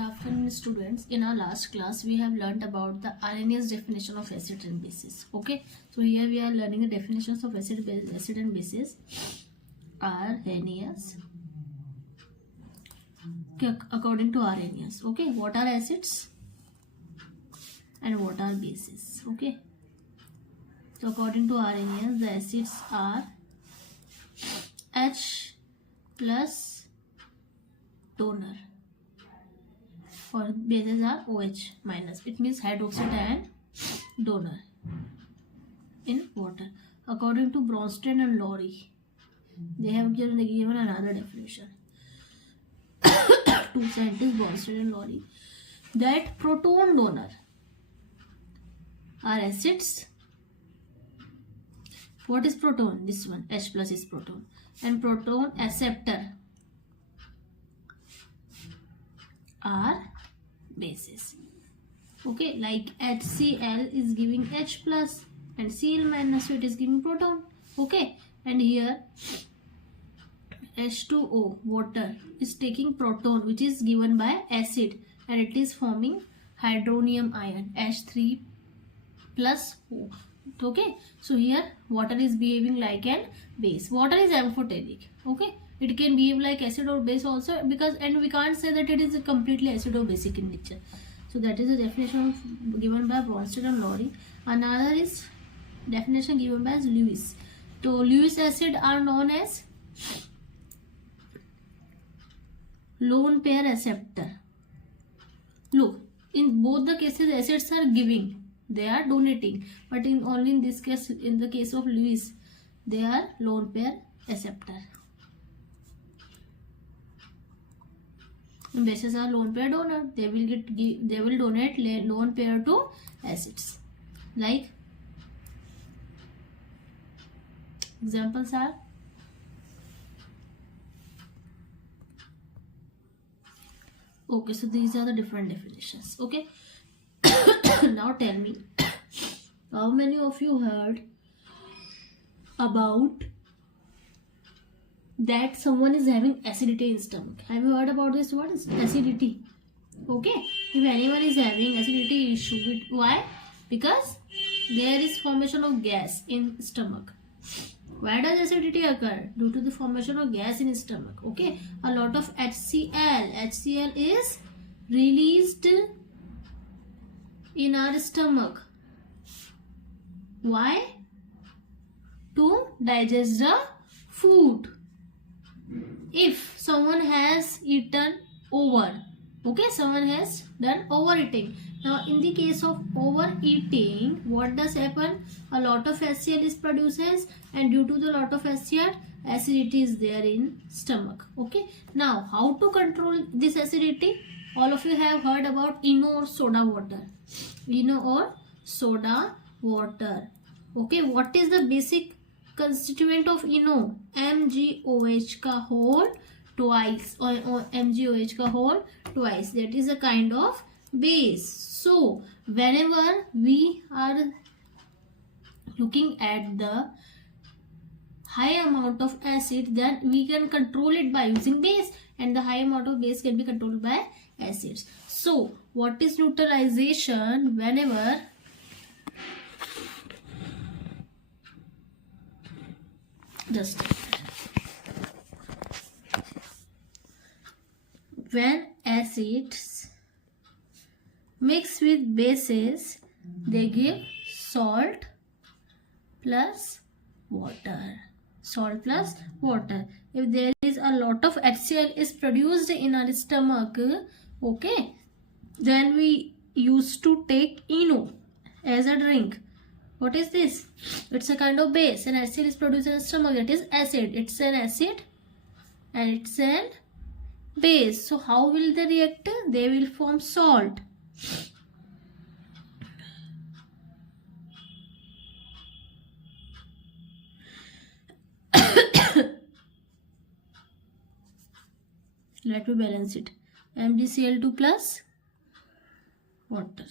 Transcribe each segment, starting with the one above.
afternoon, students. In our last class we have learned about the Arrhenius definition of acid and bases. Okay, so here we are learning the definitions of acid and bases. Arrhenius, according to Arrhenius. Okay, what are acids and what are bases? Okay, so according to Arrhenius, the acids are H plus donor, or bases are OH minus. It means hydroxide and donor in water. According to Bronsted and Lowry, they have given another definition. Two scientists, Bronsted and Lowry, that proton donor are acids. What is proton? This one, H plus is proton, and proton acceptor are bases. Okay, like HCl is giving H plus and Cl minus, so it is giving proton. Okay, and here H2O, water, is taking proton which is given by acid and it is forming hydronium ion H3 plus O. Okay, so here water is behaving like an base. Water is amphoteric. Okay, it can behave like acid or base also, because, and we can't say that it is a completely acid or basic in nature. So that is the definition given by Bronsted and Lowry. Another is definition given by Lewis. So Lewis acid are known as lone pair acceptor. Look, in both the cases acids are giving, they are donating, but only in this case, in the case of Lewis, they are lone pair acceptor. Bases are lone pair donor. They will donate lone pair to acids. Like examples are okay. So these are the different definitions. Okay. Now tell me, how many of you heard about that someone is having acidity in stomach? Have you heard about this? What is acidity? Okay, if anyone is having acidity issue, why? Because there is formation of gas in stomach. Why does acidity occur? Due to the formation of gas in stomach. Okay, a lot of HCl is released in our stomach. Why? To digest the food. If someone has eaten over, okay, someone has done overeating. Now in the case of overeating, what does happen? A lot of HCl is produces, and due to the lot of HCl, acidity is there in stomach. Okay, now how to control this acidity? All of you have heard about ENO or soda water. ENO or soda water. Okay, what is the basic constituent of ENO? MgOH का whole twice, or MgOH का whole twice. That is a kind of base. So whenever we are looking at the high amount of acid, then we can control it by using base, and the high amount of base can be controlled by acids. So what is neutralization? Whenever when acids mix with bases, they give salt plus water. Salt plus water. If there is a lot of HCl is produced in our stomach, okay, then we used to take ENO as a drink. What is this? It's a kind of base, and acid is produced in the stomach. That is acid. It's an acid and it's an base. So how will they react? They will form salt. Let me balance it. MgCl2 plus water.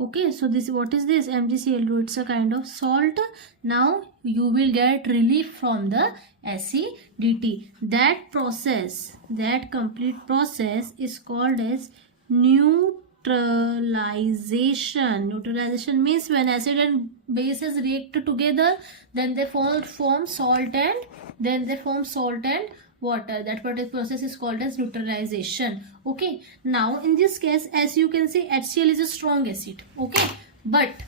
Okay, so this, what is this? MgCl2. It's a kind of salt. Now you will get relief from the acidity. That process, that complete process is called as neutralization. Neutralization means when acid and bases react together, then they form salt and water. That particular process is called as neutralization. Okay, now in this case, as you can see, HCl is a strong acid. Okay, but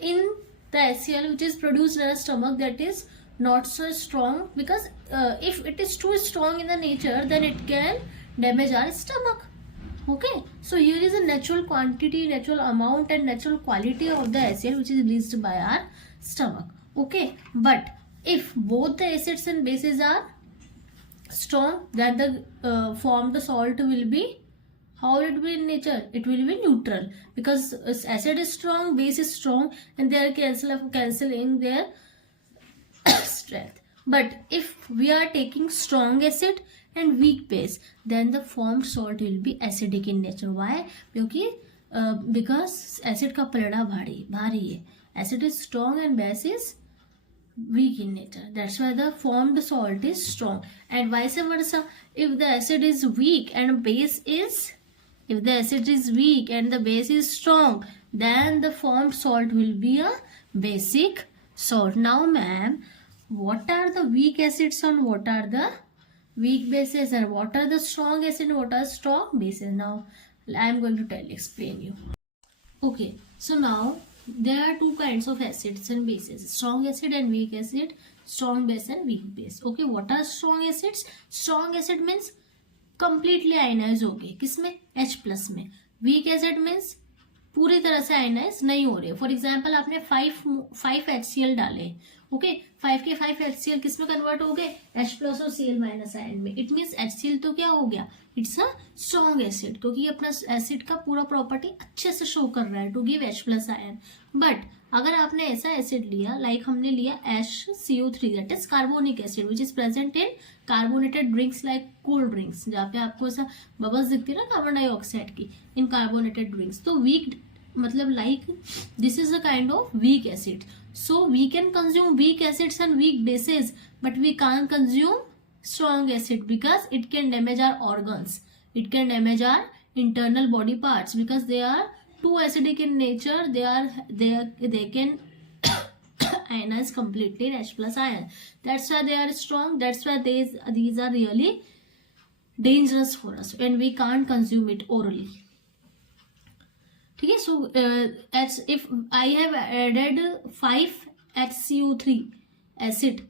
in the HCl which is produced in our stomach, that is not so strong, because if it is too strong in the nature, then it can damage our stomach. Okay, so here is a natural quantity, natural amount and natural quality of the HCl which is released by our stomach. Okay, but if both the acids and bases are strong, then the formed salt will be, how it will be in nature? It will be neutral, because acid is strong, base is strong, and they are cancelling their strength. But if we are taking strong acid and weak base, then the formed salt will be acidic in nature. Why? Because acid का पलड़ा भारी है. Acid is strong and base is weak in nature. That's why the formed salt is strong. And vice versa, if the acid is weak and base is, if the acid is weak and the base is strong, then the formed salt will be a basic salt. Now ma'am, what are the weak acids and what are the weak bases, and what are the strong acids and what are strong bases? Now I am going to explain you. Okay, so now there are two kinds of acids and bases, strong acid and weak acid, strong base and weak base. Okay, what are strong acids? Strong acid means completely ionized हो गए, किसमें? H+ में. Weak acid means पूरी तरह से ionise नहीं हो रहे. फॉर एग्जाम्पल आपने 5 HCl डाले, ओके, 5 के 5 HCl किस में कन्वर्ट हो गए? H+ और Cl- आयन में. इट मीन्स HCl तो क्या हो गया? इट्स अ स्ट्रॉन्ग एसिड, क्योंकि अपना एसिड का पूरा प्रॉपर्टी अच्छे से शो कर रहा है to give H+ ion. But अगर आपने ऐसा एसिड लिया, लाइक हमने लिया HCO3, that is carbonic acid which is present in carbonated drinks like cold drinks, जहाँ पे आपको ऐसा बबल्स दिखती है ना कार्बन डाइऑक्साइड की, इन कार्बोनेटेड ड्रिंक्स. तो वीक मतलब like this is a kind of weak acid. So we can consume weak acids and weak bases, but we can't consume strong acid because it can damage our organs, it can damage our internal body parts, because they are too acidic in nature. They can ionize completely in H+ ion. That's why they are strong. That's why these are really dangerous for us and we can't consume it orally. Okay, so if I have added 5 HCO3 acid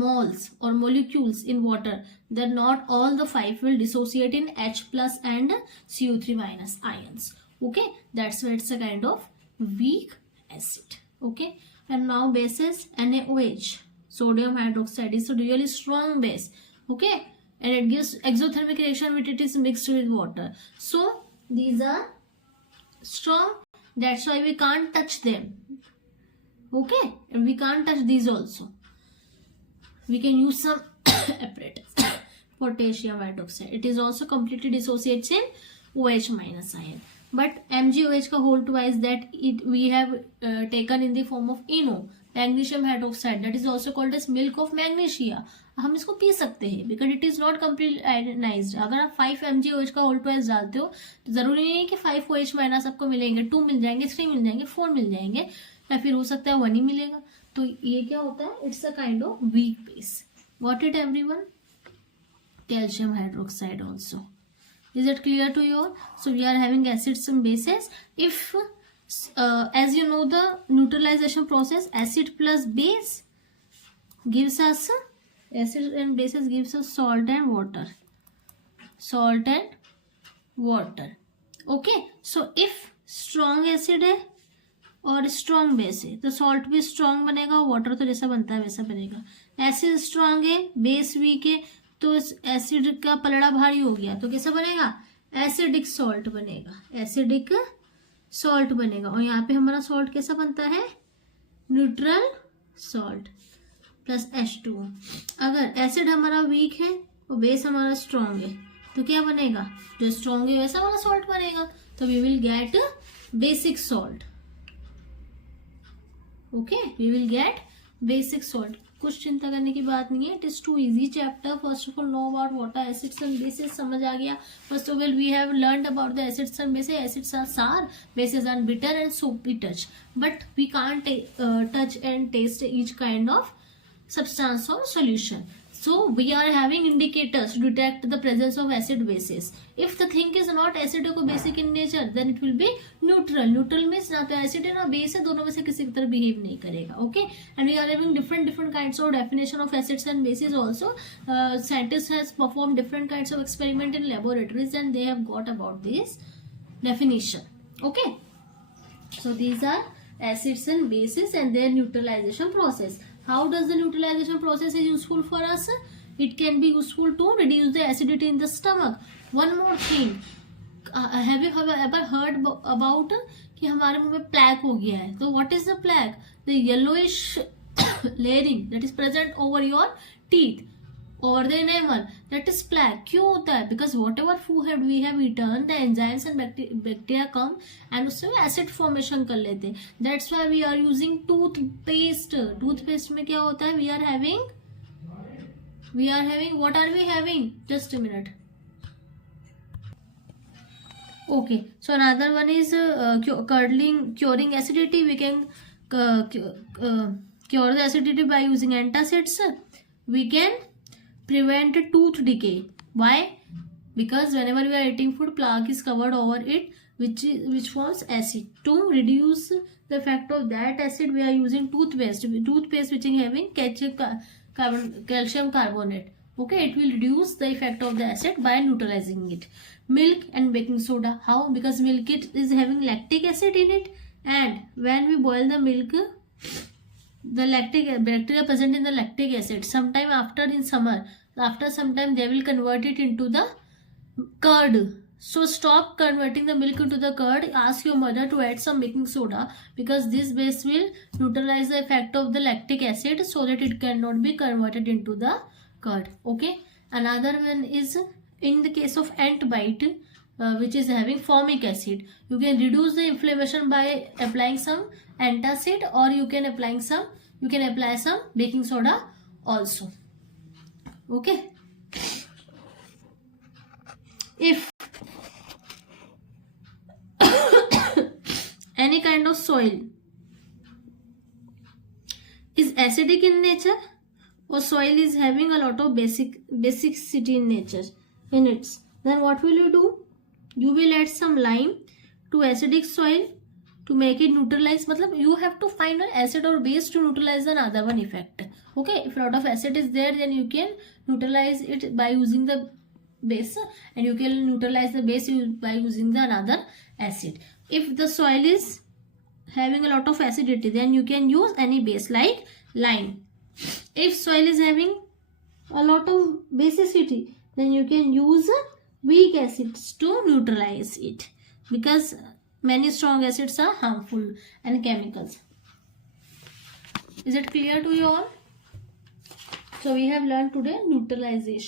moles or molecules in water, then not all the 5 will dissociate in H+ and CO3- ions. Okay, that's why it's a kind of weak acid. Okay, and now bases, NaOH, sodium hydroxide, is a really strong base. Okay, and it gives exothermic reaction when it is mixed with water. So these are strong, that's why we can't touch them. Okay, and we can't touch these also. We can use some apparatus. Potassium hydroxide, it is also completely dissociates in OH- ion. But MgOH का whole twice that we have taken in the form of ENO, magnesium hydroxide, that is also called as milk of magnesia. हम इसको P सकते हैं because it is not completely ionized. अगर आप 5 MgOH का whole twice डालते हो तो जरूरी नहीं है कि 5 OH- आपको मिलेंगे, 2 मिल जाएंगे, 3 मिल जाएंगे, 4 मिल जाएंगे, या फिर हो सकता है 1 ही मिलेगा. तो ये क्या होता है? It's a kind of weak base. Got it everyone? Calcium hydroxide also. Is it clear to you all? So we are having acids and bases. If as you know the neutralization process, acid plus base gives us, acid and bases gives us salt and water. Salt and water. Okay, so if strong acid है और strong base है तो salt भी strong बनेगा, water तो जैसा बनता है वैसा बनेगा. एसिड स्ट्रॉन्ग है, बेस वीक है, तो एसिड का पलड़ा भारी हो गया तो कैसा बनेगा? एसिडिक सॉल्ट बनेगा, एसिडिक सॉल्ट बनेगा. और यहाँ पे हमारा सॉल्ट कैसा बनता है? Neutral salt plus H2O. अगर एसिड हमारा वीक है और बेस हमारा स्ट्रॉन्ग है तो क्या बनेगा? जो स्ट्रॉन्ग है वैसा वाला सॉल्ट बनेगा. तो we will get basic salt. Okay, we will get basic salt. कुछ चिंता करने की बात नहीं है. It is too easy chapter. First of all, know about what are acids and bases. समझ आ गया. First of all, we have learned about the acids and bases. Acids are sour, bases are bitter and soapy touch. But we can't touch and taste each kind of substance or solution. So we are having indicators to detect the presence of acid bases. If the thing is not acidic or basic in nature, then it will be neutral. Neutral means ना तो acid है ना base है, दोनों में से किसी तरह behave नहीं करेगा. Okay, and we are having different kinds of definition of acids and bases also. Scientists has performed different kinds of experiment in laboratories and they have got about this definition. Okay, so these are acids and bases and their neutralization process. How does the neutralization process is useful for us? It can be useful to reduce the acidity in the stomach. One more thing, have you ever heard about कि हमारे मुंह में plaque हो गया है? So what is the plaque? The yellowish layering that is present over your teeth or the enamel, that is plaque. क्यों होता है? Because whatever food we have eaten, the enzymes and bacteria come and उससे acid formation कर लेते हैं. That's why we are using toothpaste. Toothpaste में क्या होता है? We are having what are we having? Just a minute. Okay, so another one is curing acidity. We can cure the acidity by using antacids. We can prevent tooth decay. Why? Because whenever we are eating food, plaque is covered over it, which forms acid. To reduce the effect of that acid, we are using toothpaste which is having calcium carbonate. Okay, it will reduce the effect of the acid by neutralizing it. Milk and baking soda. How? Because milk is having lactic acid in it, and when we boil the milk, the lactic bacteria present in the lactic acid, sometime after some time they will convert it into the curd. So stop converting the milk into the curd. Ask your mother to add some baking soda, because this base will neutralize the effect of the lactic acid so that it cannot be converted into the curd. Okay, another one is in the case of ant bite, which is having formic acid. You can reduce the inflammation by applying some antacid, or you can apply some baking soda also. Okay, if any kind of soil is acidic in nature, or soil is having a lot of basicity in nature in it, then what will you do? You will add some lime to acidic soil to make it neutralize. मतलब you have to find an acid or base to neutralize another one effect. Okay, if a lot of acid is there, then you can neutralize it by using the base, and you can neutralize the base by using the another acid. If the soil is having a lot of acidity, then you can use any base like lime. If soil is having a lot of basicity, then you can use weak acids to neutralize it, because many strong acids are harmful and chemicals. Is it clear to you all? So we have learned today neutralization.